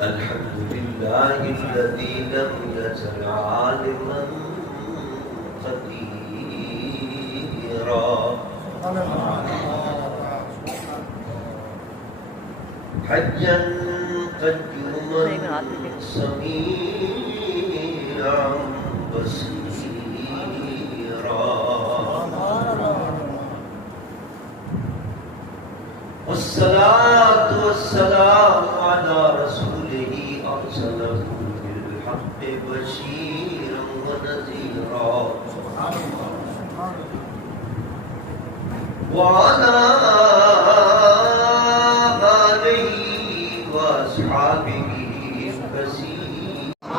الحمد لله الذي لم يزل عالما قديرا حجا قيوما سميعا بصيرا والصلاة والسلام على رسوله أرسله بالحق بشيرا ونذيرا وعلى آله وأصحابه كثيرا.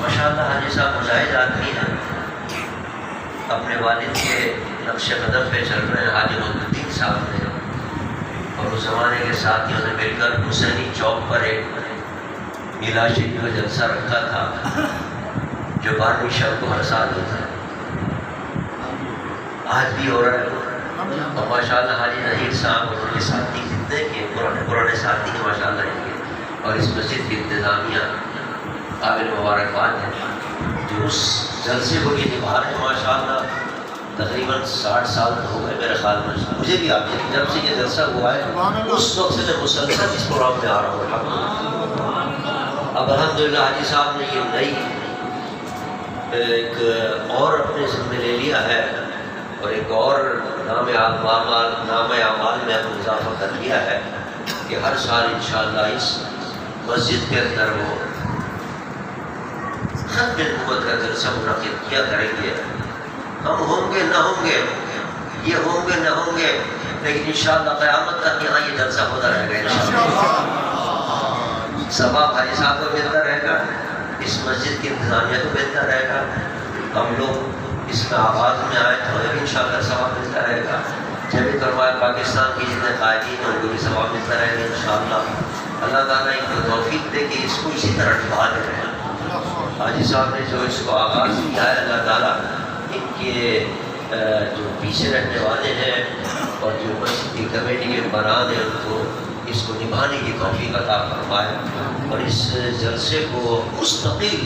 ماشاءاللہ حاجی صاحب مجاہد آدمی ہیں، اپنے والد کے نقش قدم پہ چل رہے ہیں. حاجی الدین صاحب نے اور اس زمانے کے ساتھیوں نے مل کر حسینی چوک پر ایک میلاد شریف کا جلسہ رکھا تھا جو 12ویں شب کو ہر سال ہوتا ہے. آج بھی ہو رہا ہے اور ماشاءاللہ حاجی ظہیر صاحب اور ان کے ساتھی جتنے کے پرانے ساتھی ہیں ماشاءاللہ ان کے، اور اس مسجد کی انتظامیہ قابل مبارکباد ہے جو اس جلسے کو یہ نبھا رہے ہیں. ماشاءاللہ تقریباً 60 سال ہو گئے میرے خیال میں، مجھے بھی آپ جب سے یہ جلسہ ہوا ہے اس وقت سے میں مسلسل اس پروگرام میں آ رہا ہوں. اب الحمدللہ حاجی صاحب نے یہ نئی ایک اور اپنے ذمہ لے لیا ہے اور ایک اور نام اعمال میں اضافہ کر لیا ہے کہ ہر سال انشاءاللہ اس مسجد کے اندر وہ ختم نبوت کا جلسہ منعقد کیا کریں گے. ہم ہوں گے نہ ہوں گے، یہ ہوں گے نہ ہوں گے، لیکن انشاءاللہ قیامت تک یہاں یہ جلسہ ہوتا رہے گا انشاءاللہ. ثواب حاجی صاحب کو ملتا رہے گا، اس مسجد کی انتظامیہ کو ملتا رہے گا. ہم لوگ اس میں آواز میں آئے تو ہمیں انشاءاللہ ثواب ملتا رہے گا. جب کروایا پاکستان کی جتنے قائدین ہیں ان کو بھی ثواب ملتا رہے گا انشاءاللہ. اللہ تعالیٰ ان کو توفیق دے کہ اس کو اسی طرح نبھا دے رہے ہیں. حاجی صاحب نے جو اس کو آغاز کیا ہے اللہ تعالیٰ ان کے جو پیچھے رہنے والے ہیں اور جو مسجد کی کمیٹی کے برآمد ہیں ان کو اس کو نبھانے کی توفیق عطا فرمائے اور اس جلسے کو مستقل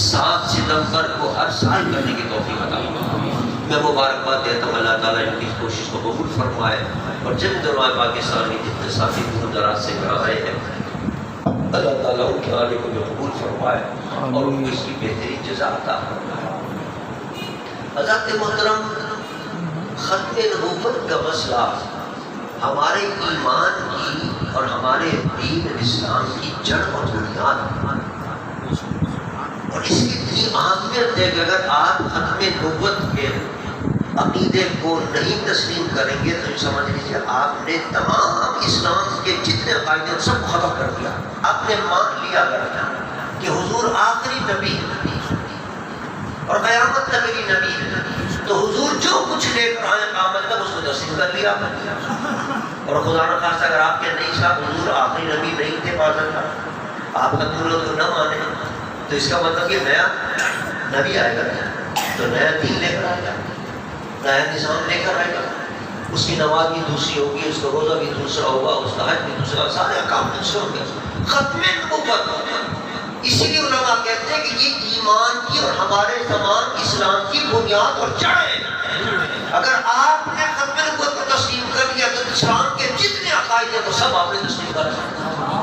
7 ستمبر کو ہر سال کرنے کی توفیق عطا فرمائے. میں مبارکباد دیتا ہوں اللہ تعالیٰ ان کی کوشش کو قبول فرمائے اور جن دنوں پاکستان کے جتنے ساتھی دور دراز سے یہاں آئے ہیں اللہ تعالیٰ ان کے آنے کو بھی قبول فرمائے اور ان کو اس کی بہترین جزا عطا فرمائے. حضرت محترم، ختم نبوت کا مسئلہ ہمارے ایمان کی اور ہمارے دین اسلام کی جڑ اور بنیاد اور اس کی اتنی اہمیت ہے کہ اگر آپ ختم نبوت کے عقیدے کو نہیں تسلیم کریں گے تو سمجھ لیجیے آپ نے تمام اسلام کے جتنے قاعدے سب ختم کر دیا. آپ نے مان لیا کہ حضور آخری نبی اور قیامت تک بھی نبی ہے تو حضور جو کچھ لے کر آئے قیامت تک اس کو تسلیم کر لیا. اور خدا نہ خواستہ اگر آپ کے نہیں صاحب حضور آخری نبی نہیں تھے آپ ختم لوگ نہ مانے تو اس کا مطلب کہ نیا نبی آئے گا تو نیا دین لے کر آئے گا، نیا نظام لے کر آئے گا. اس کی نماز بھی دوسری ہوگی، اس کا روزہ بھی دوسرا ہوگا، اس کا حج بھی دوسرا، سارے کام دوسرے ہوں گے. ختم نبوت اسی لیے علماء کہتے ہیں کہ یہ ایمان کی اور ہمارے زمان اسلام کی بنیاد اور جڑ ہے. اگر آپ نے ختم نبوت کو تسلیم کر لیا تو اسلام کے جتنے عقائد ہیں وہ سب آپ نے تسلیم کر لیا،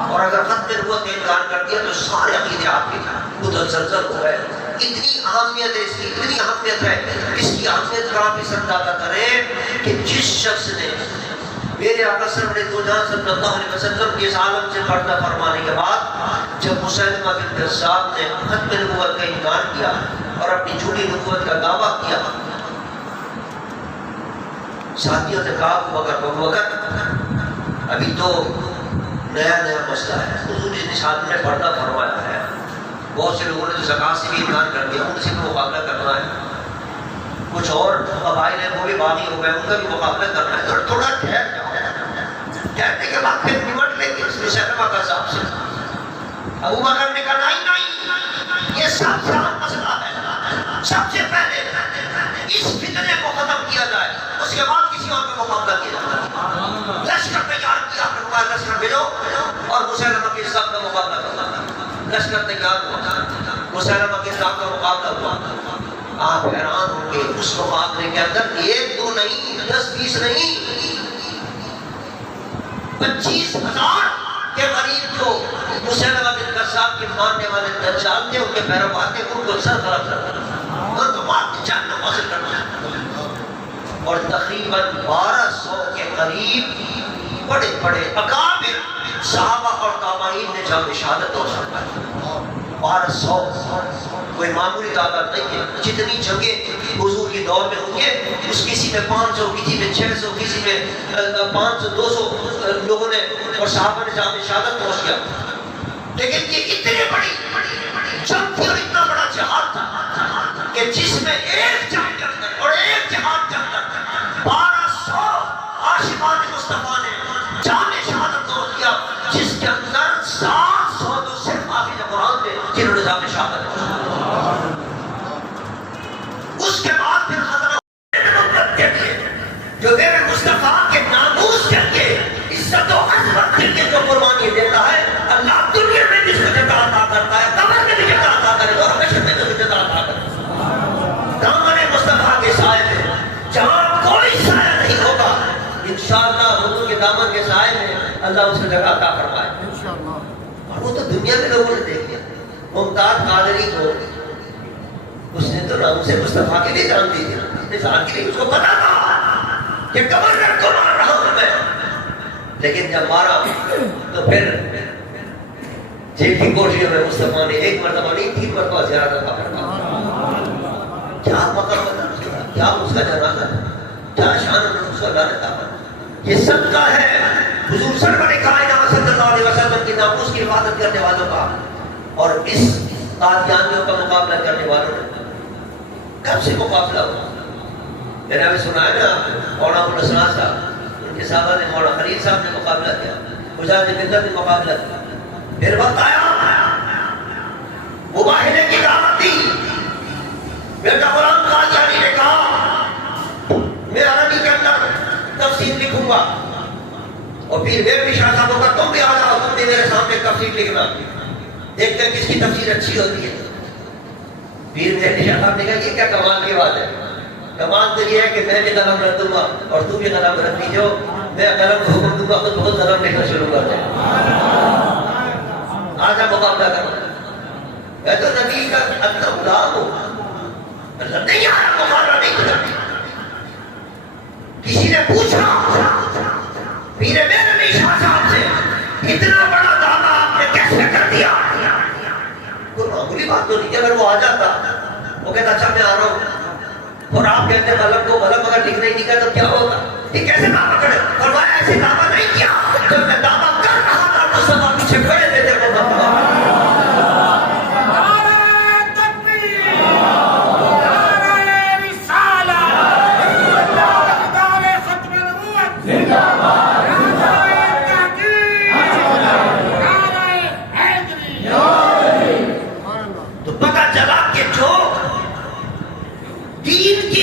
اور اگر ختم نبوت کا انکار کر دیا تو سارے عقیدے آپ کے ادھر زلزل ہو گئے. اتنی اہمیت ہے اس کی، اتنی اہمیت ہے اس کی اہمیت کا آپ اس اندازہ کریں کہ جس شخص نے میرے آقا صلی اللہ علیہ وسلم کے اس عالم سے پردہ فرمانے کے بعد جب مسلمہ بن کذاب نے ختم نبوت کا انکار کیا اور اپنی جھوٹی نبوت کا دعویٰ کیا، ساتھیوں نے کہا بکر ابھی تو نیا مسئلہ ہے، حضور جس نشان نے پردہ فرمایا ہے، بہت سے لوگوں نے تو زکوٰۃ سے بھی انکار کر دیا، ان سے بھی مقابلہ کرنا ہے. کچھ اور قبائل ہیں وہ بھی باغی ہو گئے، ان کا بھی مقابلہ کرنا ہے. اور تھوڑا ٹھہر جاؤ، کہتے کہ بعد پھر نمٹ لیں گے اس مسلمہ کا صاحب سے. ابو بکر نے کہا نہیں، یہ سب سے اہم مسئلہ ہے، سب سے پہلے اس فتنے کو ختم کیا جائے، اس کے بعد کسی اور کا مقابلہ کیا جائے. لشکر بھیجو اور مسیلمہ کے ساتھ کا مقابلہ کرو. لشکر تیار ہوا, مسیلمہ کے ساتھ کا مقابلہ ہوا. آپ حیران ہوں گے اس مقابلے کے اندر 1 2 نہیں 10 20 نہیں 25,000 کے قریب جو مسیلمہ بن کذاب کے ماننے والے دجال تھے, ان کے پیروکار تھے, ان کو سرخراب کرنا اور تو مار کے جان میں حاصل کرنا. اور تقریباً 1200 کے قریب بڑے بڑے اکابر صحابہ اور تابعین نے جام شہادت اور فرمایا. 1200 کوئی معمولی تعداد نہیں ہے. جتنی جنگیں حضور کی دور میں ہوں گے اس کسی میں 500 کسی میں 600 کسی میں 500 200 لوگوں نے اور صحابہ نے جام شہادت پہنچ گیا. لیکن یہ اتنی بڑی جنگ تھی اور اتنا بڑا جہاد تھا کہ جس میں ایک جنگ کے اندر اور ایک جہاد کے اندر 1200 عاشقان مصطفیٰ نے جام شہادت پہنچ کیا, جس کے اندر 700 تو صرف حافظ قرآن تھے جنہوں نے جام شہادت پہنچا. اس کے بعد پھر حضرت کے لیے جو میرے مصطفیٰ کے ناموس کے لیے عزت و عظمت کے لیے جو قربانی دیتا ہے, اللہ دنیا میں بھی اس کو جزا عطا کرتا ہے, قبر میں بھی جزا عطا کرے گا اور حشر میں بھی جزا عطا کرے گا. دامن مصطفیٰ کے سائے میں جہاں کوئی سایہ نہیں ہوگا انشاءاللہ حضور کے دامن کے سائے میں اللہ اس کو جگہ عطا فرمائے انشاءاللہ. اور وہ تو دنیا میں لوگوں نے دیکھ لیا. ممتاز قادری کو اس نے تو نام سے مصطفیٰ کے لیے جان دی تھی, انسان کے لیے اس کو پتا تھا کہ قبر میں کو مار رہا ہوں میں, لیکن جب مارا تو پھر جیل کی کوٹریوں میں مصطفیٰ نے 1 مرتبہ نہیں 3 مرتبہ زیارت عطا فرمایا. کیا مقام ہے, کیا اس کا جنازہ ہے, کیا شان اس کو اللہ نے عطا فرمایا. یہ صدقہ ہے حضور سرور کائنات صلی اللہ علیہ وسلم کی ناموس کی حفاظت کرنے والوں کا اور اس قادیانیوں کا مقابلہ کرنے والوں نے. کب سے مقابلہ ہوا؟ میں نے ابھی سنا ہے نا, مولانا ابوالاسرار صاحب ان کے صحابہ نے مولانا خلیل صاحب نے مقابلہ کیا, مجاہد ملت نے مقابلہ کیا. پھر وقت آیا مباہلے کی دعوت دی. میرا غلام قادیانی نے کہا میں عربی کے اندر تفسیر لکھوں گا اور پھر میرے شاہ صاحب ہوگا, تم بھی آ جاؤ, تم بھی میرے سامنے تفسیر لکھنا, دیکھتے ہیں کس کی تفسیر اچھی ہوتی ہے. پیر میرے شاہ صاحب نے کہا یہ کیا کمال کی بات ہے, کمال تو یہ ہے کہ میں بھی قلم رکھ دوں گا اور تو بھی قلم رکھ دیجو, میں قلم کو حکم دوں گا خود بہت قلم لکھنا شروع کر دیں. آجا مقابلہ کرنا. میں تو نبی کا اندر غلام ہوں, اللہ نہیں آیا مقابلہ نہیں کرنا. کسی نے پوچھا پیر میرے شاہ صاحب سے اتنا بڑا دعویٰ آپ نے کیسے کر دیا؟ کوئی معمولی بات تو نہیں. اگر وہ آ جاتا وہ کہتا اچھا میں آ رہا ہوں اور آپ کہتے غلط کو غلط اگر لکھنا ہی نہیں کیا تو کیا ہوگا؟ یہ کیسے دعویٰ کرے؟ فرمایا ایسے دعویٰ نہیں کیا, جب میں دعویٰ کر رہا تھا مصطفیٰ پیچھے کھڑے تھے جب وہ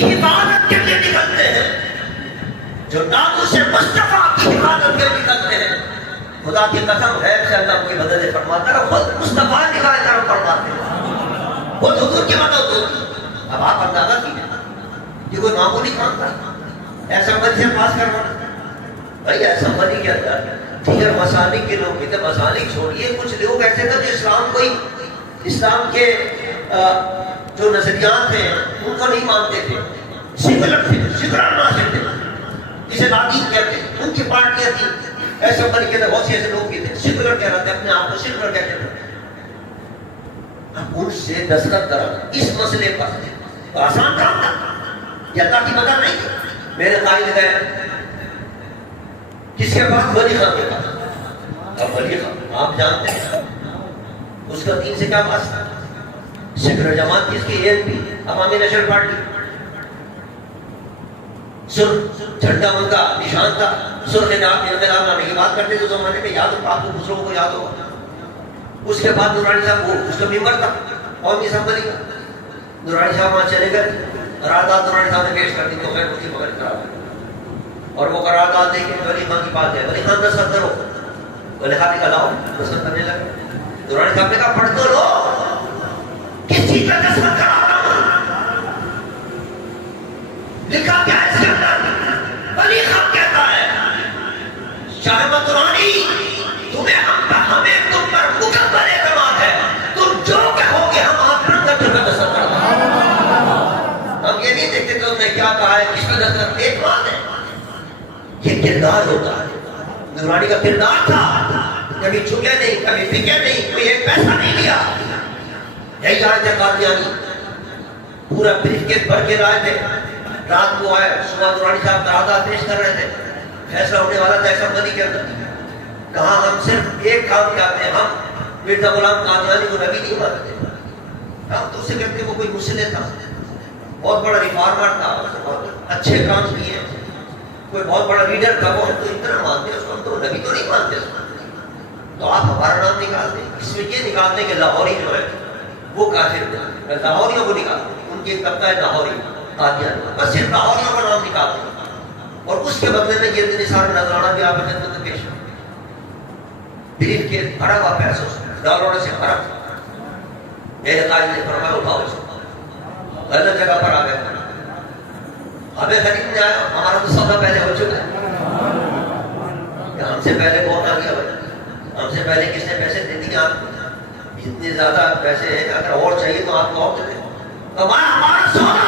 حفاظت کے لیے نکلتے ہیں, جو ناموس مصطفیٰ کی حفاظت کے لیے نکلتے ہیں, خدا کی قسم غیب سے اللہ کوئی مدد فرماتا ہے, خود مصطفیٰ نکال کر فرماتے ہیں, خود حضور کی مدد ہوتی. اب آپ اندازہ کیجیے یہ کوئی معمولی کام تھا ایسا مدد سے پاس کروانا. بھائی ایسا مدد کے اندر دیگر مسالک کے لوگ بھی تھے, مسالک چھوڑیے, کچھ لوگ ایسے تھے جو اسلام کے جو نظریات ہیں ان کو نہیں مانتے تھے, سیکولر تھے, سیکولر ناصر تھے, جسے نادین کہتے ہیں, ان کی پارٹیاں تھیں. ایسے طریقے سے بہت سے ایسے لوگ بھی تھے سیکولر کہہ رہے تھے, اپنے آپ کو سیکولر کہتے تھے. اب ان سے دستخط کرا اس مسئلے پر آسان کام تھا, یہ اللہ کی مدد نہیں تھی. میرے قائد گئے کس کے پاس؟ ولی خان کے پاس. اب ولی خان آپ جانتے ہیں اس کا دین سے کیا پاس تھا؟ سیکولر جماعت جس کی ANP عوامی نیشنل پارٹی, سر جھنڈا ان کا نشان تھا, سر نے آپ لانے کی بات کرتے تھے زمانے میں, یاد ہوگا آپ کو, دوسروں کو یاد ہوگا. اس کے بعد نورانی صاحب وہ اس کا ممبر تھا قومی اسمبلی کا. نورانی صاحب وہاں چلے گئے, قرارداد نورانی صاحب نے پیش کر دی تو خیر اس کی مگر کرا اور وہ قرارداد دے کے ولی خان کی بات ہے, ولی خان کا صدر ہو لکھانے کا لاؤ دستخط کرنے لگے. نورانی صاحب نے کہا پڑھ تو لو, کس چیز کا دستخط کرا رہا ہوں, لکھا کیا ہے اس کے اندر؟ علی خط کہتا ہے شاہ احمد نورانی ہمیں تم پر مکمل اعتماد ہے, تم جو کہو گے ہم آپ رنگ کر کے دستخط کرتے ہیں. ہم یہ نہیں دیکھتے تم نے کیا کہا ہے, کس کا دستخط, اعتماد ہے. یہ کردار ہوتا ہے. نورانی کا کردار تھا, کبھی جھکے نہیں, کبھی پھکے نہیں, کوئی ایک پیسہ نہیں لیا. یہی آئے تھے قادیانی, پورا بریف کیس بھر کے لائے تھے. رات کو آئے, صبح نورانی صاحب قرارداد پیش کر رہے تھے, فیصلہ ہونے والا تھا اسمبلی کے اندر. کہا ہم صرف ایک کام چاہتے ہیں, ہم مرزا غلام قادیانی کو نبی نہیں مانتے. ہم تو اسے کہتے وہ کوئی مسلح تھا, بہت بڑا ریفارمر تھا, بہت اچھے کام کیے, کوئی بہت بڑا لیڈر تھا, وہ ہم تو اتنا مانتے ہیں, اس کو ہم تو نبی تو نہیں مانتے. تو آپ ہمارا نام نکال دیں, اس میں یہ نکال دیں کہ لاہوری جو ہے وہ کافر ہے, لاہوریوں کو نکال دیں, ان کی ایک طبقہ ہے لاہوری قادیانی, بس صرف لاہوریوں کا نام نکال دیں. اور اس کے بدلے میں یہ نثار نذرانہ بھی آپ کی خدمت میں پیش ہے. بریف کے بھرا ہوا پیسوں ڈالروں سے بھرا, میرے قائد نے فرمایا اٹھاؤ اس کو, غلط جگہ پر آ گئے. ہمیں خریدنے آیا, ہمارا تو سودا پہلے ہو چکا ہے. ہم سے پہلے کون آ گیا بھائی, ہم سے پہلے کس نے پیسے دے دیے آپ کو؟ اتنے زیادہ پیسے ہیں, اگر اور چاہیے تو آپ کو اور دے دیں. ہمارا سودا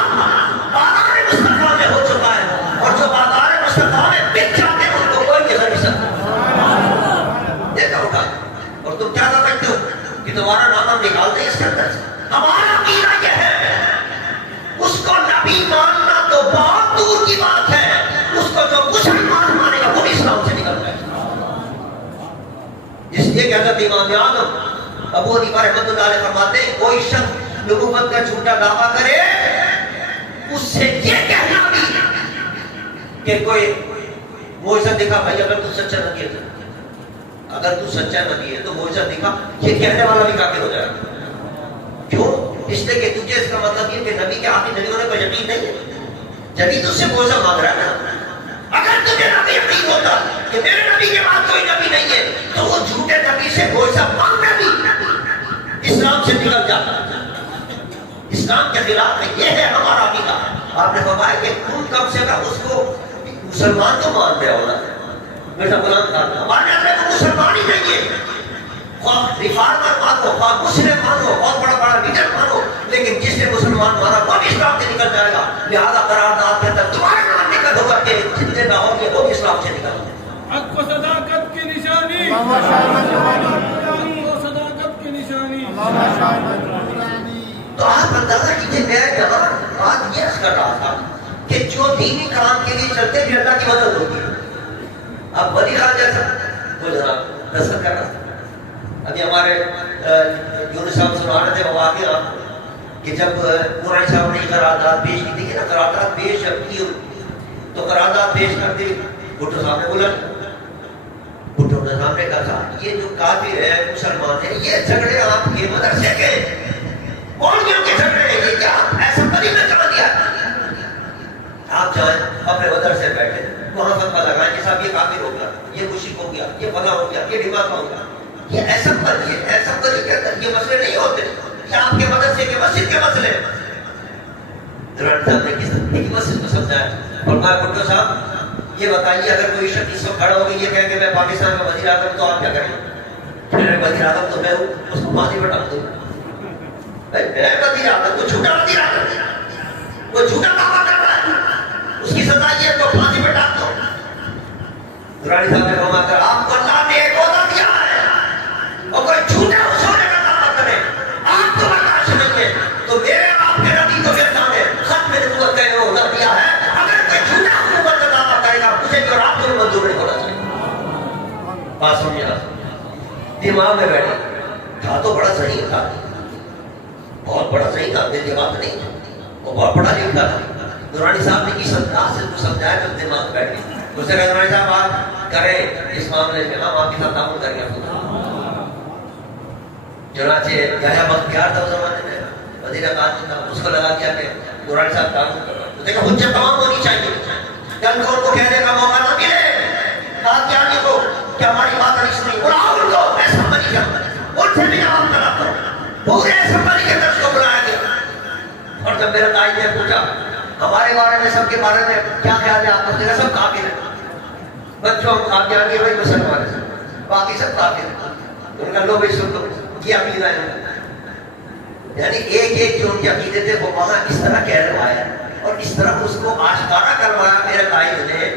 بازار مصطفیٰ میں ہو چکا ہے, اور جو بازار مصطفیٰ میں بک جاتے ہیں ان کو کوئی نہیں خرید سکتا. دیکھا اٹھا, اور تم کیا سمجھتے ہو کہ تمہارا نام ہم نکال دیں اس کے اندر سے؟ ہمارا عقیدہ یہ ہے, اس کو نبی ماننا تو بہت دور کی بات ہے, اس کو جو مسلمان مانے گا وہ اسلام سے نکل جائے. اس لیے کہ حضرت امام اعظم ابو حنیفہ رحمۃ اللہ علیہ فرماتے ہیں کوئی شخص نبوت کا جھوٹا دعویٰ کرے, اس سے یہ کہنا بھی کہ کوئی معجزہ دکھا, بھائی اگر تو سچا نبی ہے, اگر تو سچا نبی ہے تو معجزہ دکھا, یہ کہنے والا بھی کافر ہو جائے گا. کیوں؟ اس لیے کہ تجھے اس کا مطلب یہ کہ نبی کے آخری نبی ہونے پر یقین نہیں ہے, جبھی تجھ سے معجزہ مانگ رہا ہے نا. اگر تجھے نبی یقین ہوتا کہ میرے نبی کے بعد کوئی نبی نہیں ہے, تو وہ جھوٹے نبی سے معجزہ مانگنا بھی اسلام سے نکل جاتا. اسلام کے خلاف میں یہ ہے ہمارا عقیدہ. آپ نے فرمایا کہ تم کم سے کم اس کو مسلمان تو مان رہے ہو نا, میرا غلام تھا, ہمارے اندر تو مسلمان ہی نہیں ہے. خواہ ریفارمر مانو, خواہ مسلم مانو, بہت بڑا بڑا لیڈر مانو, لیکن جس نے مسلمان مانا وہ بھی اسلام سے نکل جائے گا. لہٰذا قرارداد کے اندر تمہارا نام نکل ہوگا کہ جتنے نہ ہوں گے وہ بھی اسلام سے نکل جائے. حق و صداقت کی نشانی, صداقت کی نشانی. تو آپ اندازہ کیجیے, میں یہاں بات یہ کر رہا تھا کہ جو دینی کام کے لیے چلتے بھی اللہ کی مدد ہوتی ہے. اب ولی خان جیسا وہ جناب دستخط کر رہا تھا. ابھی ہمارے یونس صاحب سنا رہے تھے وہ واقعہ کہ جب نورانی صاحب نے قرارداد پیش کی تھی نا, قرارداد پیش کی تو قرارداد پیش کرتے بھٹو صاحب نے بولا, بھٹو صاحب نے کہا یہ جو کافر ہے مسلمان ہے, یہ جھگڑے آپ کے مدرسے کے کون کے جھگڑے ہیں, یہ کیا ایسا قریب نے کہا دیا. آپ جائیں اپنے مدرسے بیٹھے, وہاں فتویٰ لگائیں کہ صاحب یہ کافر ہو گیا, یہ مشرک ہو گیا, یہ فلاں ہو گیا, یہ ڈھماکہ ہو گیا. یہ ایسا پر کے اندر یہ مسئلے نہیں ہوتے, یہ آپ کے مدرسے کے مسجد کے مسئلے. نورانی صاحب نے کس طرح کی مسجد کو سمجھایا, اور میں بھٹو صاحب یہ بتائیے اگر کوئی شخص اس وقت کھڑا ہو گئی یہ کہے کہ میں پاکستان کا وزیر اعظم, تو آپ کیا کریں گے؟ وزیر اعظم تو میں ہوں, اس کو پھانسی پر ڈال دوں. میں وزیر اعظم, وہ جھوٹا وزیر اعظم, وہ جھوٹا دعویٰ کر رہا ہے, اس کی سزا یہ ہے تو پھانسی پر ڈال دو. نورانی صاحب نے فرمایا کر آپ کو اللہ نے ایک عہدہ دیا ہے, اور کوئی جھوٹا اس ہونے کا دعویٰ کرے آپ کو برداشت نہیں ہے, تو میرے آپ کے نبی کو میرے سامنے خط میں نبوت کا یہ عہدہ دیا ہے, اگر کوئی جھوٹا نبوت کا دعویٰ کرے گا مجھے بھی اور آپ کو بھی منظور نہیں ہونا چاہیے. بات سمجھے آپ, دماغ میں بیٹھے تھا تو بڑا صحیح تھا, بہت بڑا صحیح تھا, میری بات نہیں, وہ بہت بڑا لکھتا تھا. نورانی صاحب نے کس انداز سے سمجھایا کہ دماغ میں بیٹھ گئی. اس نے کہا نورانی صاحب آپ کریں اس معاملے میں, ہم آپ کے ساتھ تعاون کریں گے. چنانچہ یحییٰ بختیار تھا اس زمانے میں, وزیر قانون تھا, اس کو لگا دیا کہ نورانی صاحب تعاون کرو. تو دیکھا حجت تمام ہونی چاہیے, کل کو ان کو کہنے کا موقع نہ ملے قادیانی کو کہ ہماری بات نہیں سنی، بلاؤ ان کو اسمبلی کا، ان سے بھی عوام طلب کرو. پورے اسمبلی کے درس کو بلایا گیا. اور جب میرے قائد نے پوچھا ہمارے بارے میں، سب کے بارے میں کیا خیال ہے آپ کو؟ سب کافر ہیں. بچوں ہم قادیانی بھائی مسلمان ہیں، باقی سب کافر ہیں. ان کا لو بھی سن لو یہ عقیدہ ہے. یعنی ایک ایک جو ان کے عقیدے تھے وہ وہاں اس طرح کہلوایا اور اس طرح اس کو آشکارا کروایا میرے قائد نے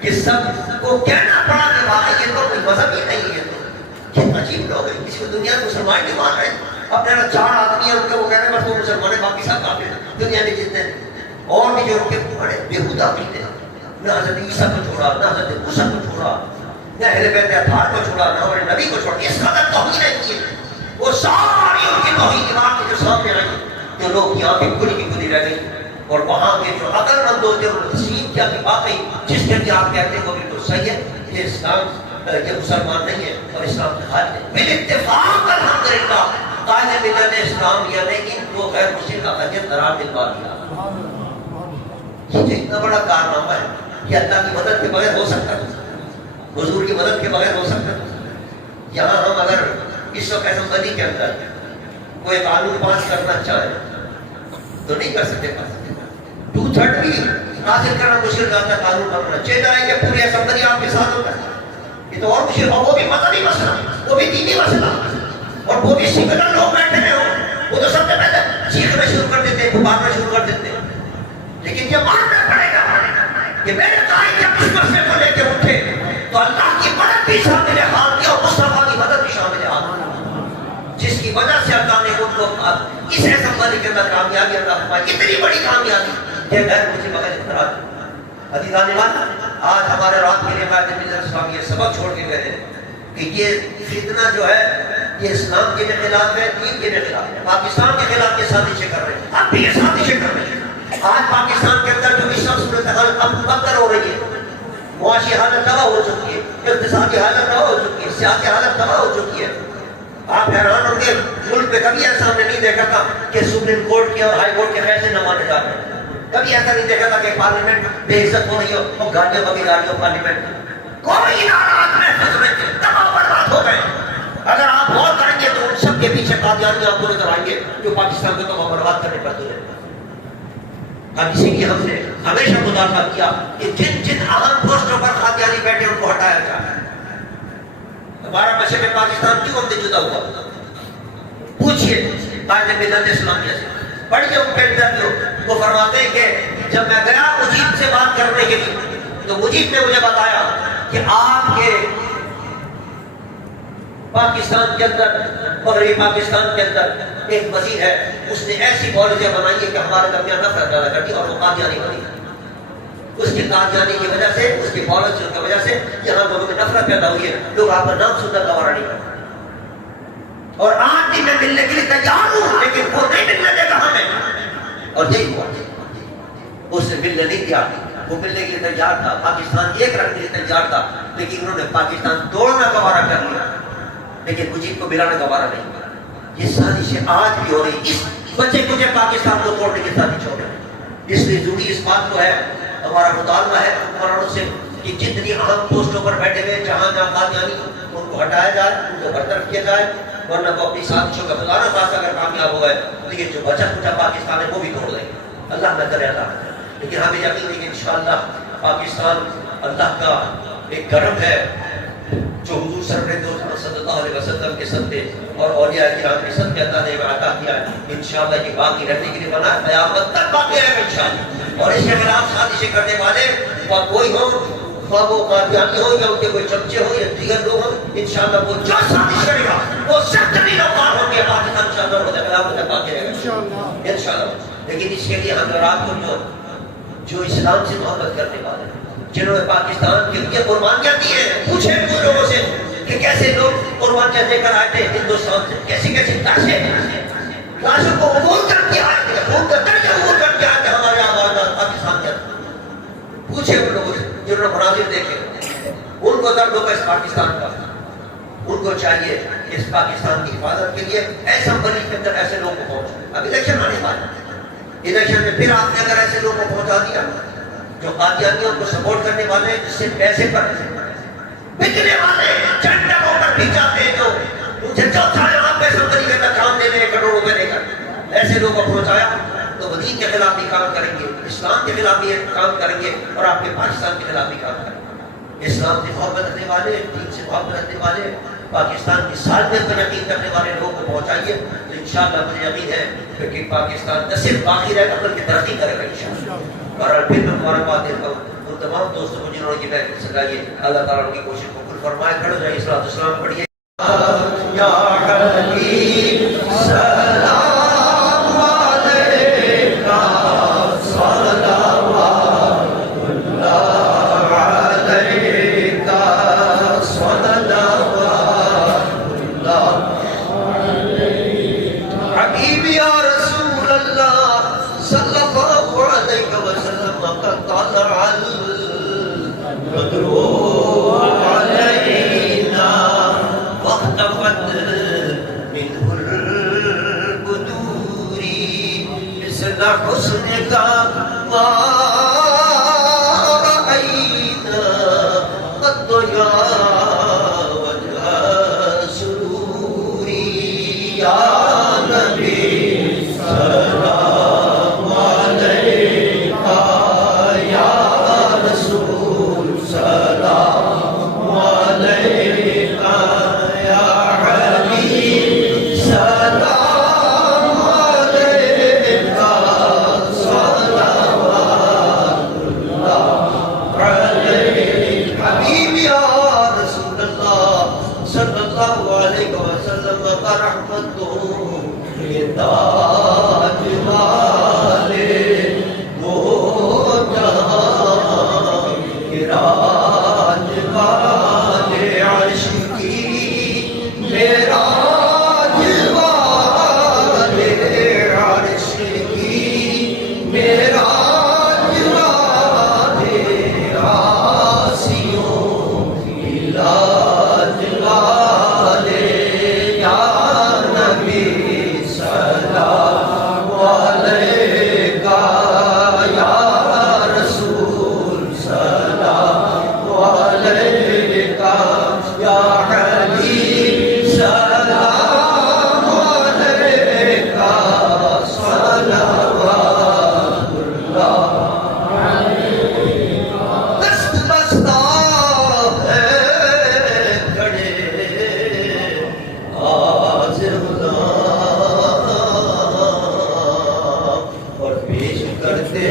کہ سب کو کہنا پڑا کہ واقعی یہ تو کوئی مذہب ہی نہیں ہے. کتنا عجیب لوگ ہیں، کسی کو دنیا میں مسلمان نہیں مان رہے. اپنے 4 آدمی ہیں ان کے، وہ کہہ رہے ہیں بس وہ مسلمان ہیں، باقی سب کافر ہیں دنیا میں جتنے. اور بھی جو ان کے بڑے بےہودہ عقیدے، نہ حضرت عیسیٰ کو چھوڑا، نہ حضرت موسیٰ کو چھوڑا، نہ اہل بیت اطہار کو چھوڑا، نہ ہمارے نبی کو چھوڑا. اس قدر توہین ہے کی وہ ساری ان کی توہین کی بات جو سامنے آئی تو لوگ یہاں پہ کھلی کی کھلی رہ گئی. اور وہاں کے جو عقل مند ہوتے ہیں انہوں نے تسلیم کیا کہ واقعی جس کے لیے آپ کہتے ہیں وہ بالکل صحیح ہے. یہ اسلام یہ مسلمان نہیں ہے اور اسلام کے خارج ہے. بالاتفاق الحمدللہ قائد ملت اسلام یا نہیں ان کو غیر مسلم کا اجر قرار دلوا دیا. یہ اتنا بڑا کارنامہ ہے کہ اللہ کی مدد کے بغیر ہو سکتا ہے، حضور کی مدد کے بغیر ہو سکتا ہے. یہاں ہم اگر اس وقت اسمبلی کے اندر کوئی قانون پاس کرنا چاہیں تو نہیں کر سکتے. 2/3 بھی حاصل کرنا مشکل جاتا ہے. قانون بننا چاہتا ہے کہ پوری اسمبلی آپ کے ساتھ ہوتا ہے. یہ تو اور مشکل، اور وہ بھی مذہبی مسئلہ، وہ بھی دینی مسئلہ، اور وہ بھی سیکولر لوگ بیٹھے ہیں. وہ تو سب سے پہلے چیخنا شروع کر دیتے ہیں، پکارنا شروع کر دیتے ہیں. لیکن یہ ماننا پڑے گا کہ میرے قائد جب اس مسئلے کو لے کے اٹھے تو اللہ کی مدد بھی شامل حال کی اور مصطفیٰ کی مدد بھی شامل حال کی، جس کی وجہ سے اللہ نے ان کو اس اسمبلی کے اندر کامیابی عطا فرمائی. اتنی بڑی کامیابی کہ غیر مسلم بغیر اختراع. عزیزان آج ہمارے رات کے لیے قائد ملت اسلام یہ سبق چھوڑ کے گئے کہ یہ فتنہ جو ہے یہ اسلام کے بھی خلاف ہے، دین کے بھی خلاف ہے. پاکستان کے خلاف یہ سازشیں کر رہے ہیں، اب بھی یہ سازشیں کر رہے ہیں. آج پاکستان کے اندر جو اس وقت صورتحال اب بدتر ہو رہی ہے، معاشی حالت تباہ ہو چکی ہے، اقتصادی حالت تباہ ہو چکی ہے، سیاسی حالت تباہ ہو چکی ہے. آپ حیران ہوں گے ملک میں کبھی ایسا ہم نے نہیں دیکھا تھا کہ سپریم کورٹ کے اور ہائی کورٹ کے فیصلے نہ مانے جا رہے ہیں. کبھی ایسا نہیں دیکھا تھا کہ پارلیمنٹ بے عزت ہو رہی ہو اور گاڑیاں بگی گاڑیوں پارلیمنٹ. کوئی ادارات محفوظ نہیں تھے، تباہ برباد ہو گئے. اگر آپ غور کریں گے تو ان سب کے پیچھے قادیانی آپ کو نظر آئیں گے جو پاکستان کو تباہ برباد کرنے پر تلے. اب اسی لیے ہم نے ہمیشہ مطالبہ کیا کہ جن جن اہم پوسٹوں پر قادیانی بیٹھے ان کو ہٹایا جائے. ہمارا مشرق پاکستان کیوں ہم سے جدا ہوا؟ پوچھئے قائد ملت اسلامیہ سے، پڑھیے ان کے انٹرویو. وہ فرماتے ہیں کہ جب میں گیا مجیب سے بات کرنے کے لیے تو مجیب نے مجھے بتایا کہ آپ کے پاکستان کے اندر، مغربی پاکستان کے اندر ایک وزیر ہے، اس نے ایسی پالیسیاں بنائی ہے کہ ہمارے درمیان نفرت پیدا کرتی اور وہ قادیانی بنی. اس کی قادیانی کی وجہ سے، اس کی پالیسیوں کی وجہ سے یہاں لوگوں میں نفرت پیدا ہوئی ہے. لوگ آپ کا نام سننا گوارا نہیں کرتے. اور آج بھی میں ملنے کے لیے تیار ہوں لیکن وہ نہیں ملنے دے گا ہمیں. اور یہی ہوا، اس نے ملنے نہیں دیا. وہ ملنے کے لیے تیار تھا، پاکستان ایک رکھنے کے لیے تیار تھا، لیکن انہوں نے پاکستان توڑنا گوارا کر لیا، لیکن مجیب کو ملانا گوارا نہیں کیا. یہ سازشیں آج بھی ہو رہی. اس بچے کچھ پاکستان کو توڑنے کی سازش ہو رہی. اس لیے ضروری اس بات کو ہے، ہمارا مطالبہ ہے حکمرانوں سے کہ جتنی اہم پوسٹوں پر بیٹھے ہوئے جہاں جہاں قادیانی ان کو ہٹایا جائے، ان کو برطرف کیا جائے، ورنہ وہ اپنی سازشوں کا خزانہ خاص اگر کامیاب ہو گئے تو یہ جو بچا کچا پاکستان ہے وہ بھی توڑ دیں گے. اللہ نہ کرے، اللہ نہ کرے. لیکن ہمیں یقین ہے کہ انشاءاللہ پاکستان اللہ کا ایک گرم ہے جو حضور صلی اللہ علیہ وسلم کے صدقے اور اولیاء کرام کے صدقے اللہ نے عطا کیا ہے. انشاءاللہ یہ باقی رہنے کے لیے بنا ہے، قیامت تک باقی رہے گا انشاءاللہ. اور اس کے خلاف سازشیں کرنے والے کوئی ہو، خواہ وہ قادیانی ہو یا ان کے کوئی چمچے ہو یا دیگر لوگ ہوں، انشاءاللہ وہ جو سازش کرے گا وہ سب کبھی نوکار ہوں گے. پاکستان انشاءاللہ روز قیامت تک باقی رہے گا انشاءاللہ. لیکن اس کے لیے ہم رات کو جو اسلام سے محبت کرنے والے جنہوں نے پاکستان کے لیے قربانیاں دی ہیں، پوچھیں ان لوگوں سے کہ کیسے لوگ قربانیاں دے کر آئے تھے ہندوستان سے، کیسی کیسی لاشوں کو عبور کر کے آئے تھے، خون کا درجہ عبور کر کے آئے تھے ہمارے آباد پاکستان کے اندر. پوچھیں ان لوگوں سے جنہوں نے مناظر دیکھے، ان کو درد ہوگا اس پاکستان کا. ان کو چاہیے کہ اس پاکستان کی حفاظت کے لیے ایسا اسمبلی کے اندر ایسے لوگوں کو پہنچے. اب الیکشن آنے والے، الیکشن میں پھر آپ نے اگر ایسے لوگوں کو پہنچا دیا جو قادیانیوں کو سپورٹ کرنے والے ہیں، جس سے پیسے پر بکنے والے جنڈوں پر بھی جاتے ہیں جو مجھے چوتھا یہاں پہ سمجھ کے اندر کام دے دے کروڑ روپے لے کر ایسے لوگوں کو پہنچایا تو وہ دین کے خلاف بھی کام کریں گے، اسلام کے خلاف بھی کام کریں گے اور آپ کے پاکستان کے خلاف بھی کام کریں گے۔ اسلام سے محبت رکھنے والے، دین سے محبت رکھنے والے، پاکستان کی سالمیت پر یقین کرنے والے لوگوں کو پہنچائیے تو انشاءاللہ مجھے یقین ہے کہ پاکستان نہ صرف باقی رہے گا بلکہ ترقی کرے گا انشاءاللہ۔ اور پھر میں مبارکباد دیتا ہوں ان تمام دوستوں کو جنہوں نے یہ محفل سجائی ہے، اللہ تعالیٰ ان کی کوشش کو قبول فرمائے۔ کھڑے ہو جائیے، صلاۃ والسلام پڑھیے۔ یا حبیب سلام علیکہ صلوات اللہ علیکہ صلوات اللہ حبیب یا رسول اللہ صلی اللہ علیہ وسلم قد طلع البدر علینا واختفت منه البدور مثل حسنك ما رأينا قد ضيا وجه سروري يا نبي سلام عليك يا رسول سلام عليك يا حبيب سلام عليك صلوات الله عليك حبيب يا رسول الله صلى الله عليه وسلم برحمته تاج والے وہ جہاں راج والے عرش کی معراج والے عرش کی معراج والے عاصیوں کی لاج والے یا نبی سلام علیکہ یا رسول سلام علیکہ یا حبیب سلام علیکہ صلوات اللہ دست بستہ ہے کھڑے حاضر غلام اور پیش کرتے